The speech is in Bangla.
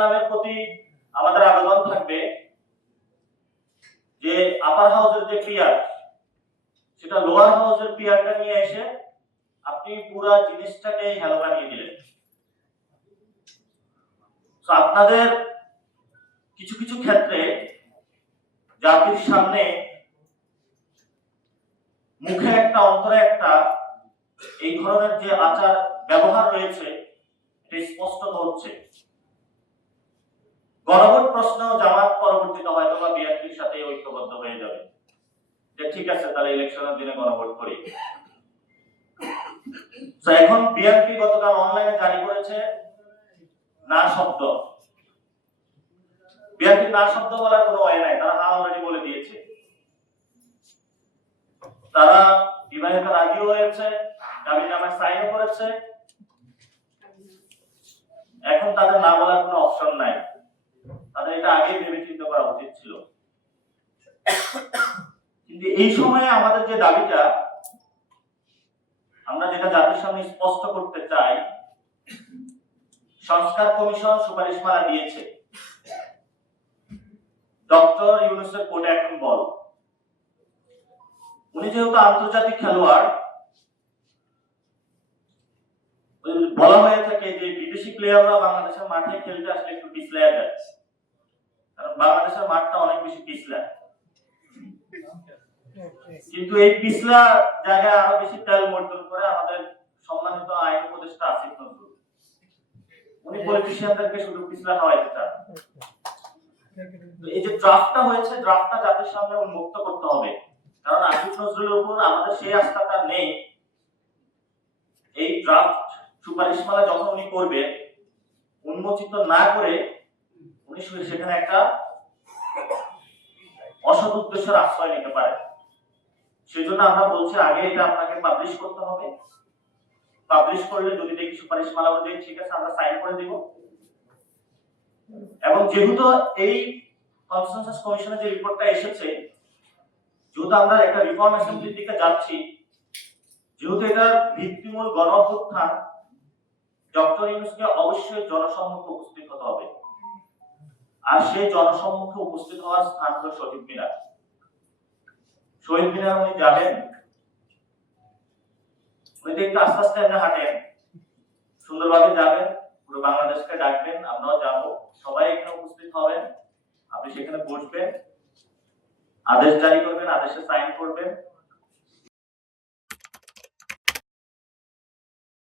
ইসলামের প্রতি আমাদের আবেদন থাকবে যে আপার হাউসের যে পিয়ার সেটা লোয়ার হাউসের পিয়ারটা নিয়ে এসে আপনি পুরো জিনিসটাকে হেলো বানিয়ে দিলেন। আপনাদের কিছু কিছু ক্ষেত্রে জাতির সামনে মুখে একটা, অন্তরে একটা এই ধরনের যে আচার ব্যবহার রয়েছে, এটা স্পষ্ট হচ্ছে। গণভোট প্রশ্ন জামাত পরবর্তীতে হয়তো বা বিএনপির সাথে ঐক্যবদ্ধ হয়ে যাবে। যে ঠিক আছে, তাহলে ইলেকশনের দিনে গণভোট করি। এখন বিএনপি গতকাল অনলাইনে জারি করেছে না শব্দ। বিএনপি না শব্দ বলার কোনো ওয়ে নাই, তারা হ্যাঁ অলরেডি বলে দিয়েছে। তারা বিবাহিত রাজিও হয়েছে দাবি নামায় সাইনও করেছে। এখন তাদের না বলার কোনো অপশন নাই তাদের এটা আগে ভেবে চিন্তা করা উচিত ছিল কিন্তু এই সময়ে আমাদের যে দাবিটা, আমরা যেটা জাতির সামনে স্পষ্ট করতে চাই, সংস্কার কমিশন সুপারিশমালা দিয়েছে। ডক্টর ইউনুসের কোর্টে এখন বল। উনি যেহেতু আন্তর্জাতিক খেলোয়াড় বলা হয়ে থাকে যে বিদেশি প্লেয়াররা বাংলাদেশের মাঠে খেলতে আসলে একটু পিছলে যাচ্ছে। কারণ বাংলাদেশের মাঠটা অনেক বেশি পিছলা। কিন্তু এই পিছলা জায়গায় আরও বেশি তেল মর্দন করে আমাদের সম্মানিত আইন উপদেষ্টা আসিফ নজরুল। উনি পলিটিশিয়ানদেরকে শুধু পিছলা খাওয়াইতে চান। এই যে ড্রাফটটা হয়েছে ড্রাফটটা জাতির সামনে উন্মুক্ত করতে হবে কারণ আসিফ নজরুলের উপর আমাদের সেই আস্থাটা নেই। এই ড্রাফট সুপারিশমালা যখন উনি করবে উন্মোচিত না করে উনি সেখানে একটা অসৎ উদ্দেশ্যের আশ্রয় নিতে পারে সেজন্য আমরা বলছি আগে এটা আপনাকে পাবলিশ করতে হবে। পাবলিশ করলে যদি দেখি সুপারিশমালা অনুযায়ী ঠিক আছে, আমরা সাইন করে দিব। এবং যেহেতু এই কনসেনসাস কমিশনের যে রিপোর্টটা এসেছে, যেহেতু আমরা একটা রিফর্ম অ্যাসেম্বলির দিকে যাচ্ছি, যেহেতু এটা ভিত্তিমূল গণ অভ্যুত্থান ডক্টর ইউনুসকে অবশ্যই জনসম্মুখে উপস্থিত হতে হবে। আর সেই জনসম্মুখে উপস্থিত হওয়ার স্থান হলো শহীদ মিনার। শহীদ মিনার উনি যাবেন। উনি তো একটু আস্তে আস্তে এমনি হাঁটেন। সুন্দরভাবে যাবেন, পুরো বাংলাদেশকে ডাকবেন, আমরাও যাব। সবাই এখানে উপস্থিত হবেন, আপনি সেখানে বসবেন। আদেশ জারি করবেন, আদেশে সাইন করবেন।